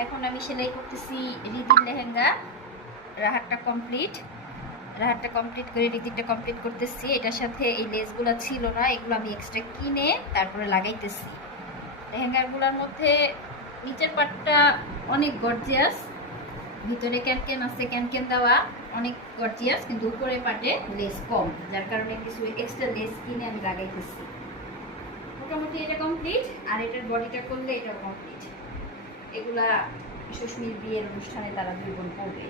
এখন আমি সেলাই করতেছি রিদির লেহেঙ্গা। রাহাতটা কমপ্লিট করে রিদিরটা কমপ্লিট করতেছি। এটার সাথে এই লেসগুলো ছিল না, এগুলো আমি এক্সট্রা কিনে তারপরে লাগাইতেছি। লেহেঙ্গাগুলোর মধ্যে নিচের পাটটা অনেক গর্জিয়াস, ভিতরে ক্যানক্যান আছে, ক্যানক্যান দেওয়া অনেক গর্জিয়াস, কিন্তু উপরের পাটে লেস কম, যার কারণে কিছু এক্সট্রা লেস কিনে আমি লাগাইতেছি। মোটামুটি এটা কমপ্লিট। আর এটার বডিটা করলে এটা কমপ্লিট। এগুলা সুস্মির বিয়ের অনুষ্ঠানে তারা দুই বোন পড়বে।